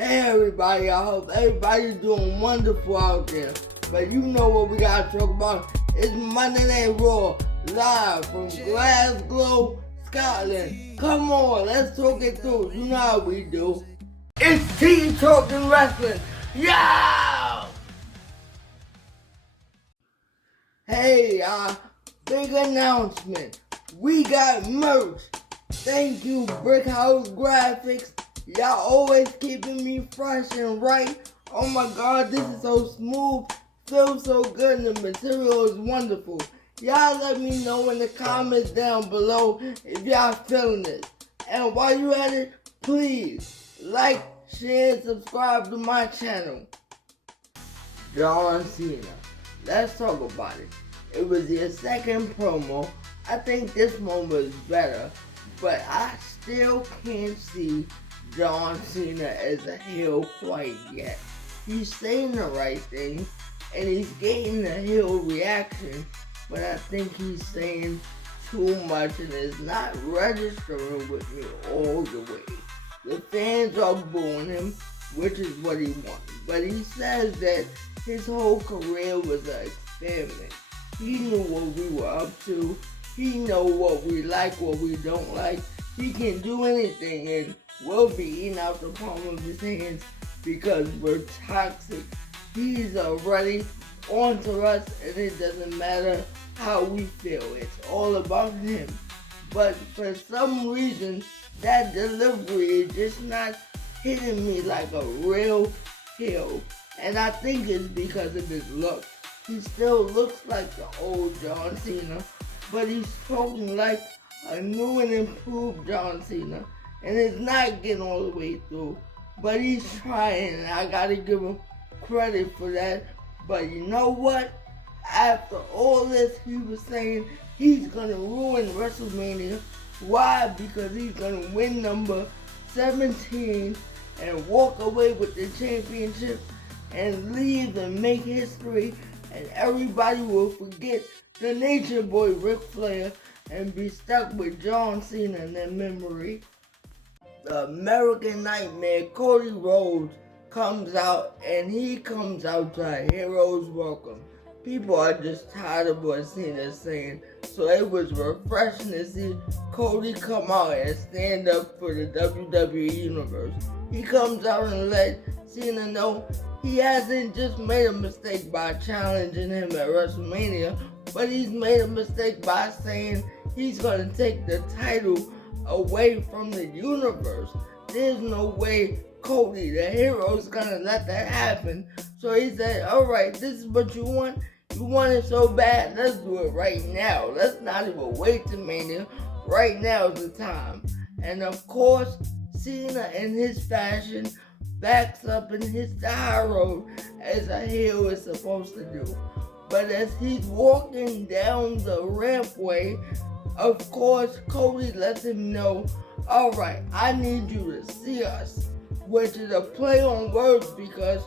Hey everybody, I hope everybody's doing wonderful out there. But you know what we gotta talk about? It's Monday Night Raw, live from Glasgow, Scotland. Come on, let's talk it through. You know how we do. It's T Talking Wrestling. Yo! Hey, big announcement. We got merch. Thank you, Brickhouse Graphics. Y'all always keeping me fresh and right. Oh my God, this is so smooth. Feels so good and the material is wonderful. Y'all let me know in the comments down below if y'all feeling it. And while you at it, please like, share, and subscribe to my channel. John Cena. Let's talk about it. It was your second promo. I think this one was better, but I still can't see John Cena as a heel quite yet. He's saying the right thing, and he's getting a heel reaction, but I think he's saying too much and is not registering with me all the way. The fans are booing him, which is what he wants, but he says that his whole career was an experiment. He knew what we were up to. He knows what we like, what we don't like. He can do anything, and we'll be eating out the palm of his hands because we're toxic. He's already onto us, and it doesn't matter how we feel. It's all about him. But for some reason, that delivery is just not hitting me like a real heel. And I think it's because of his look. He still looks like the old John Cena, but he's talking like a new and improved John Cena. And it's not getting all the way through, but he's trying, and I gotta give him credit for that. But you know what? After all this, he was saying he's gonna ruin WrestleMania. Why? Because he's gonna win number 17 and walk away with the championship and leave and make history, and everybody will forget the Nature Boy Ric Flair and be stuck with John Cena in their memory. The American Nightmare, Cody Rhodes, comes out, and he comes out to a hero's welcome. People are just tired of what Cena's saying, so it was refreshing to see Cody come out and stand up for the WWE Universe. He comes out and let Cena know he hasn't just made a mistake by challenging him at WrestleMania, but he's made a mistake by saying he's going to take the title away from the universe. There's no way Cody, the hero, is going to let that happen. So he said, alright, this is what you want? You want it so bad? Let's do it right now. Let's not even wait to Mania. Right now is the time. And of course, Cena in his fashion backs up and hits the high road as a heel is supposed to do. But as he's walking down the rampway, of course, Cody lets him know, alright, I need you to see us, which is a play on words because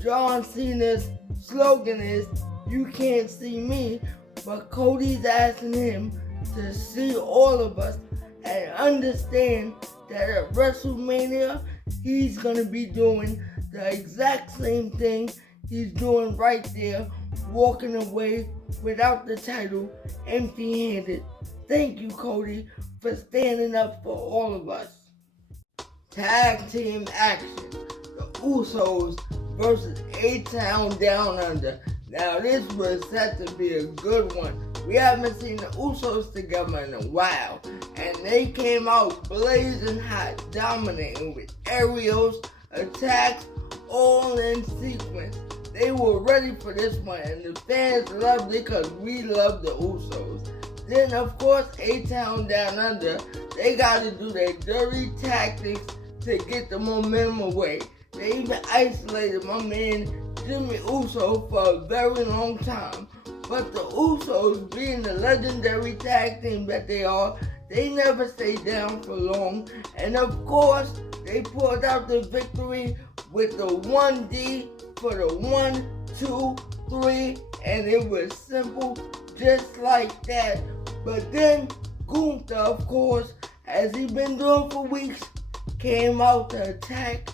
John Cena's slogan is, you can't see me, but Cody's asking him to see all of us and understand that at WrestleMania, he's going to be doing the exact same thing he's doing right there, walking away without the title, empty-handed. Thank you, Cody, for standing up for all of us. Tag team action. The Usos versus A-Town Down Under. Now this was set to be a good one. We haven't seen the Usos together in a while, and they came out blazing hot, dominating with aerials, attacks, all in sequence. They were ready for this one, and the fans loved it because we love the Usos. Then, of course, A-Town Down Under, they got to do their dirty tactics to get the momentum away. They even isolated my man Jimmy Uso for a very long time. But the Usos, being the legendary tag team that they are, they never stay down for long. And of course, they pulled out the victory with the 1D for the 1, 2, 3, and it was simple, just like that. But then Gunther, of course, as he's been doing for weeks, came out to attack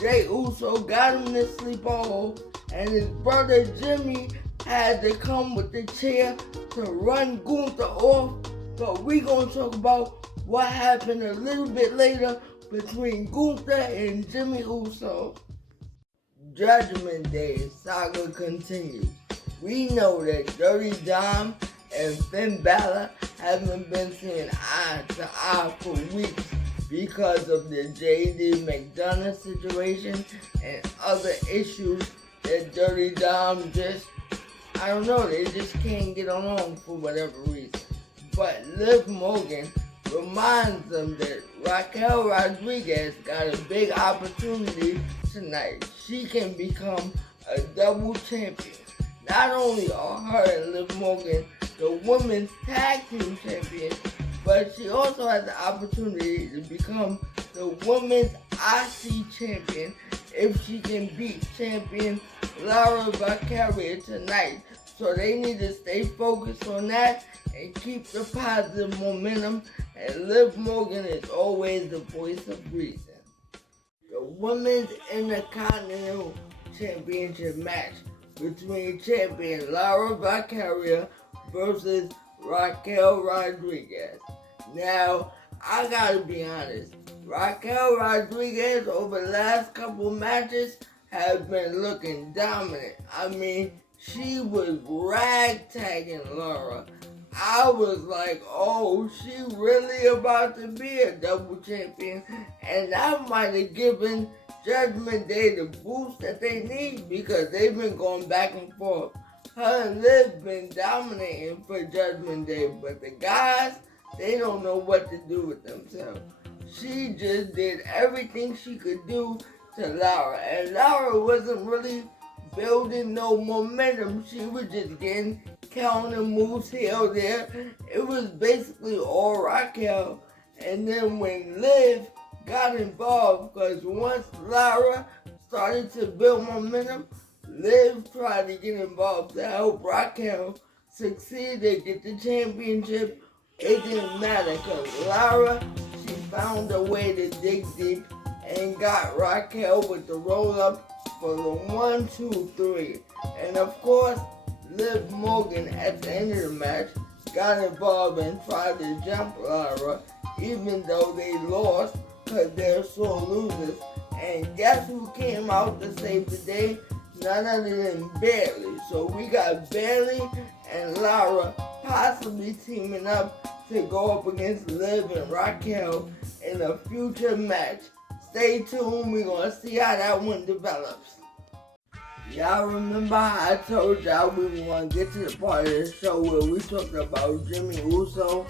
Jey Uso got him to sleep on, and his brother Jimmy had to come with the chair to run Gunther off. But we gonna talk about what happened a little bit later between Gunther and Jimmy Uso. Judgment Day saga continues. We know that Dirty Dom and Finn Balor haven't been seeing eye to eye for weeks because of the JD McDonough situation and other issues that Dirty Dom they just can't get along for whatever reason. But Liv Morgan reminds them that Raquel Rodriguez got a big opportunity tonight. She can become a double champion. Not only are her and Liv Morgan the women's tag team champion, but she also has the opportunity to become the women's IC champion if she can beat champion Lara Valkyria tonight. So they need to stay focused on that and keep the positive momentum. And Liv Morgan is always the voice of reason. The Women's Intercontinental Championship match between champion Lara Valkyria versus Raquel Rodriguez. Now, I gotta be honest, Raquel Rodriguez over the last couple matches has been looking dominant. I mean, she was ragtagging Lara. I was like, oh, she really about to be a double champion, and that might have given Judgment Day the boost that they need because they've been going back and forth. Her and Liv been dominating for Judgment Day, but the guys, they don't know what to do with themselves. She just did everything she could do to Lara, and Lara wasn't really building no momentum. She was just getting counter moves here or there. It was basically all Raquel. And then when Liv got involved, because once Lara started to build momentum, Liv tried to get involved to help Raquel succeed and get the championship. It didn't matter because Lara, she found a way to dig deep and got Raquel with the roll up for the 1, 2, 3. And of course, Liv Morgan at the end of the match got involved and tried to jump Lara, even though they lost because they're sore losers. And guess who came out to save the day? None other than Bayley. So we got Bayley and Lara possibly teaming up to go up against Liv and Raquel in a future match. Stay tuned, we're gonna see how that one develops. Y'all remember how I told y'all we were gonna get to the part of the show where we talked about Jimmy Uso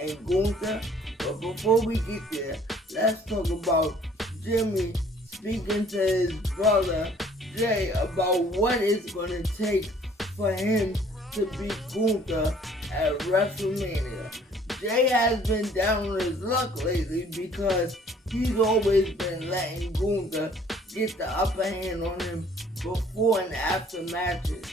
and Gunther? But before we get there, let's talk about Jimmy speaking to his brother Jay about what it's gonna take for him to beat Gunther at WrestleMania. Jay has been down on his luck lately because he's always been letting Gunther get the upper hand on him before and after matches.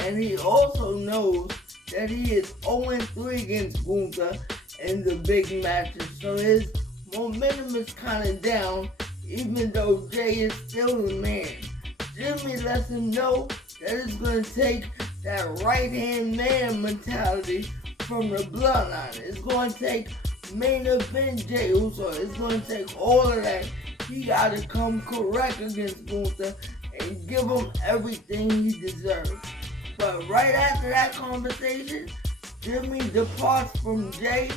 And he also knows that he is 0-3 against Gunther in the big matches. So his momentum is kind of down, even though Jay is still the man. Jimmy lets him know that it's going to take that right-hand man mentality from the bloodline. It's going to take main event Jey Uso. It's going to take all of that. He got to come correct against Gunther and give him everything he deserves. But right after that conversation, Jimmy departs from Jay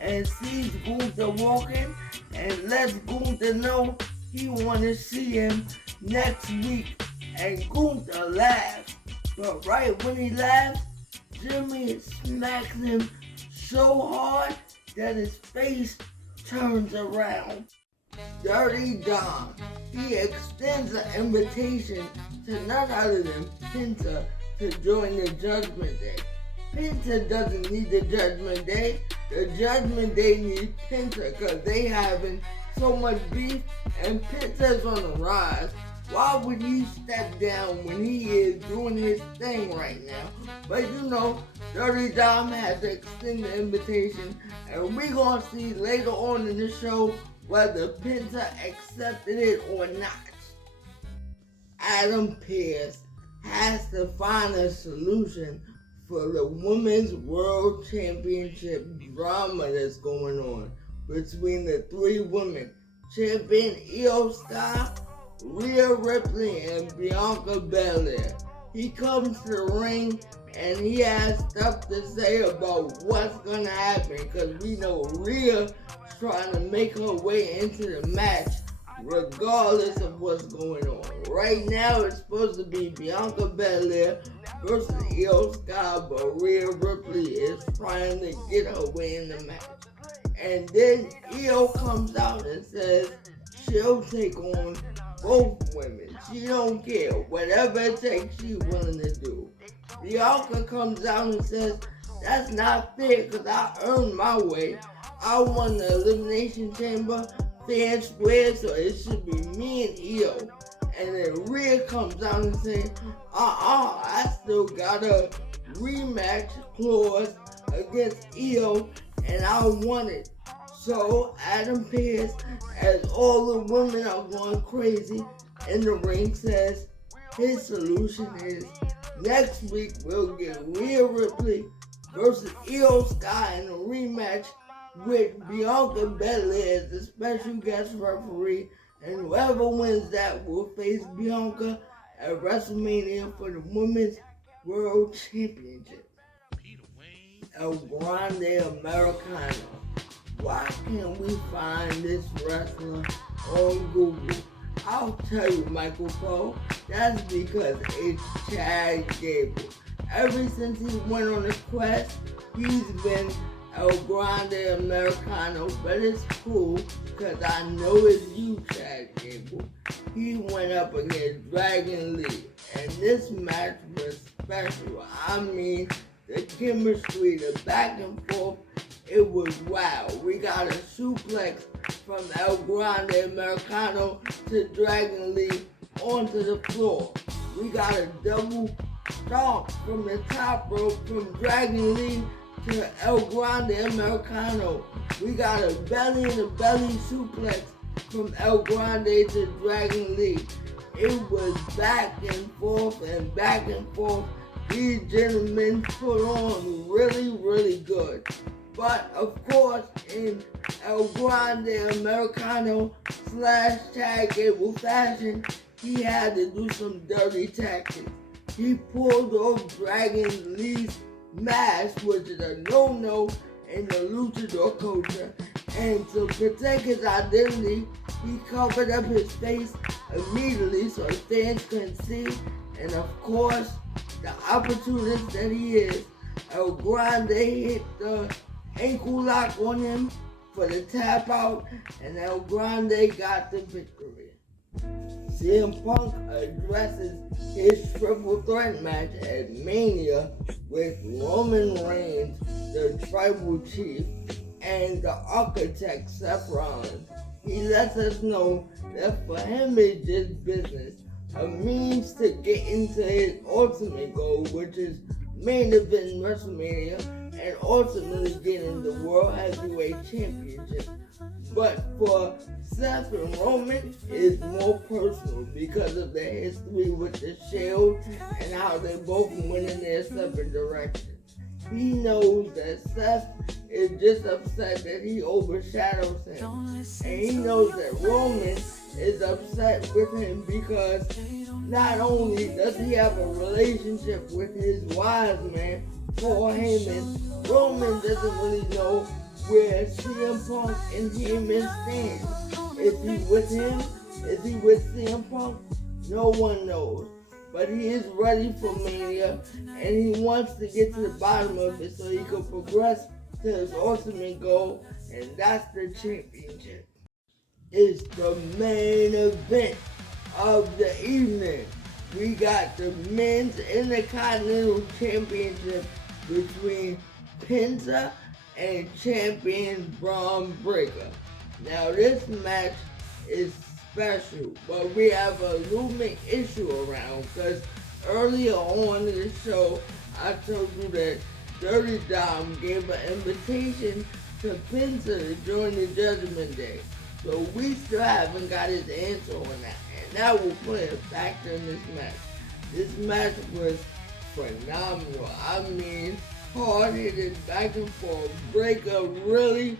and sees Gunther walking and lets Gunther know he want to see him next week. And Gunther laughs. But right when he laughs, Jimmy smacks him so hard that his face turns around. Dirty Dom, he extends an invitation to none other than Penta to join the Judgment Day. Penta doesn't need the Judgment Day. The Judgment Day needs Penta because they having so much beef and Penta's on the rise. Why would he step down when he is doing his thing right now? But you know, Dirty Dom had to extend the invitation, and we're going to see later on in the show whether Penta accepted it or not. Adam Pearce has to find a solution for the Women's World Championship drama that's going on between the three women, champion Io Sky, Rhea Ripley, and Bianca Belair. He comes to the ring and he has stuff to say about what's gonna happen, because we know Rhea's trying to make her way into the match regardless of what's going on. Right now it's supposed to be Bianca Belair versus Io Sky, but Rhea Ripley is trying to get her way in the match. And then Io comes out and says she'll take on both women. She don't care. Whatever it takes, she's willing to do. Bianca comes out and says, that's not fair because I earned my way. I won the Elimination Chamber fair and square, so it should be me and Io. And then Rhea comes out and says, I still got a rematch clause against Io and I won it. So Adam Pearce, as all the women are going crazy in the ring, says his solution is next week we'll get Rhea Ripley versus Io Sky in a rematch with Bianca Belair as the special guest referee, and whoever wins that will face Bianca at WrestleMania for the Women's World Championship. El Grande Americano. Why can't we find this wrestler on Google? I'll tell you, Michael Cole, that's because it's Chad Gable. Ever since he went on his quest, he's been El Grande Americano, but it's cool because I know it's you, Chad Gable. He went up against Dragon Lee, and this match was special. I mean, the chemistry, the back and forth, it was wow. We got a suplex from El Grande Americano to Dragon Lee onto the floor. We got a double stomp from the top rope from Dragon Lee to El Grande Americano. We got a belly-to-belly suplex from El Grande to Dragon Lee. It was back and forth and back and forth. These gentlemen put on really, really good. But of course, in El Grande Americano / Chad Gable fashion, he had to do some dirty tactics. He pulled off Dragon Lee's mask, which is a no-no in the luchador culture, and to protect his identity, he covered up his face immediately so the fans couldn't see, and of course, the opportunist that he is, El Grande hit the ankle lock on him for the tap out, and El Grande got the victory. CM Punk addresses his triple threat match at Mania with Roman Reigns, the Tribal Chief, and the Architect Seth Rollins. He lets us know that for him it's just business, a means to get into his ultimate goal, which is main event WrestleMania and ultimately getting the World Heavyweight Championship. But for Seth and Roman, it's more personal because of their history with the Shield and how they both went in their separate directions. He knows that Seth is just upset that he overshadows him. And he knows that Roman is upset with him because not only does he have a relationship with his wise man, Paul Heyman, Roman doesn't really know where CM Punk and Heyman stand. Is he with him? Is he with CM Punk? No one knows. But he is ready for Mania, and he wants to get to the bottom of it so he can progress to his ultimate goal, and that's the championship. It's the main event of the evening. We got the Men's Intercontinental Championship between Penta and champion Braun Breaker. Now this match is special, but we have a looming issue around because earlier on in the show I told you that Dirty Dom gave an invitation to Penta to join the Judgment Day. So we still haven't got his answer on that, and that will play a factor in this match. This match was phenomenal. I mean, hard-hitted back and forth. Breakker really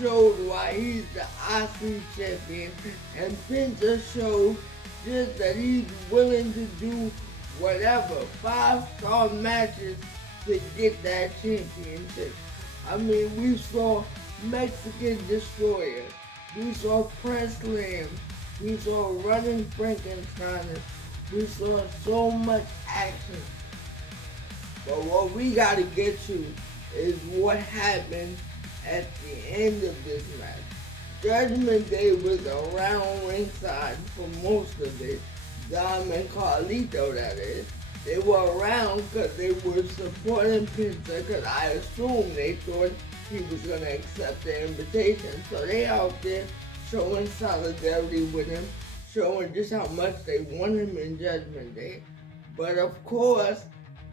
showed why he's the IC champion, and Penta showed just that he's willing to do whatever, 5-star matches to get that championship. I mean, we saw Mexican Destroyer, we saw Press Slam, we saw Running Frankenstein, we saw so much action. But what we gotta get to is what happened at the end of this match. Judgment Day was around ringside for most of it. Dom and Carlito, that is. They were around because they were supporting Penta, because I assume they thought he was going to accept the invitation. So they out there showing solidarity with him, showing just how much they want him in Judgment Day. But of course,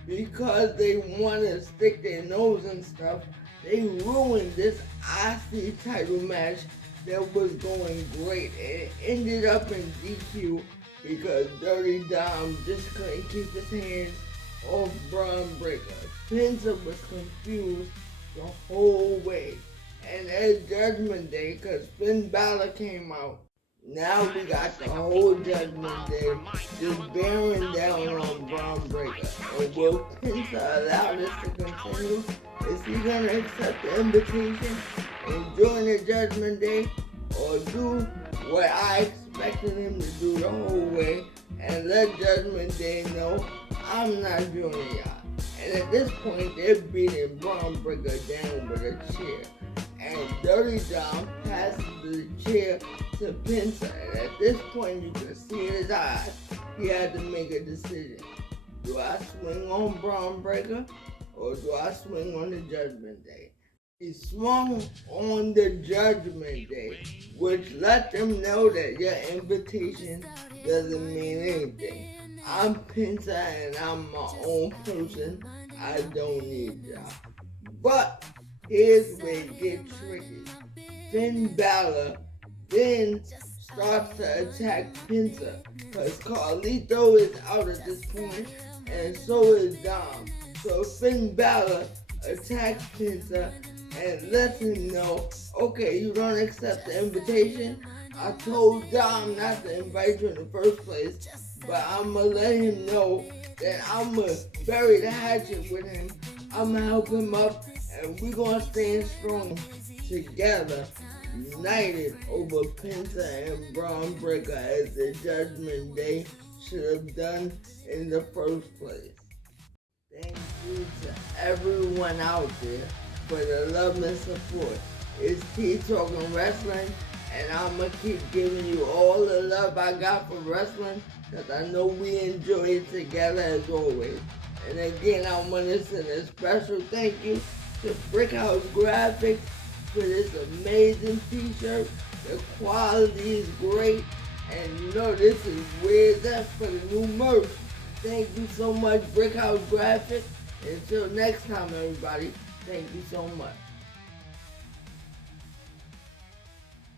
because they want to stick their nose and stuff, they ruined this IC title match that was going great. It ended up in DQ because Dirty Dom just couldn't keep his hands off Bron Breakker. Penta was confused the whole way. And at Judgment Day, because Finn Balor came out, now we got the whole Judgment Day just bearing down on Bron Breakker. And will Penta allow this to continue? Is he going to accept the invitation and join the Judgment Day? Or do what I expected him to do the whole way and let Judgment Day know I'm not joining y'all? And at this point, they're beating Bron Breakker down with a chair. And Dirty Dom passes the chair to Penta. And at this point, you can see in his eyes, he had to make a decision. Do I swing on Bron Breakker or do I swing on the Judgment Day? He swung on the Judgment Day, which let them know that your invitation doesn't mean anything. I'm Penta and I'm my own person. I don't need y'all. But here's where it gets tricky. Finn Balor then starts to attack Penta because Carlito is out at this point and so is Dom. So Finn Balor attacks Penta and lets him know, okay, you don't accept the invitation. I told Dom not to invite you in the first place, but I'm going to let him know that I'm going to bury the hatchet with him. I'm going to help him up, and we're going to stand strong together, united over Penta and Bron Breakker as the Judgment Day should have done in the first place. Thank you to everyone out there for the love and support. It's T Talking Wrestling, and I'm going to keep giving you all the love I got for wrestling because I know we enjoy it together as always. And again, I want to send a special thank you to Brickhouse Graphics for this amazing t-shirt. The quality is great, and you know this is where it's at for the new merch. Thank you so much, Brickhouse Graphics. Until next time, everybody. Thank you so much.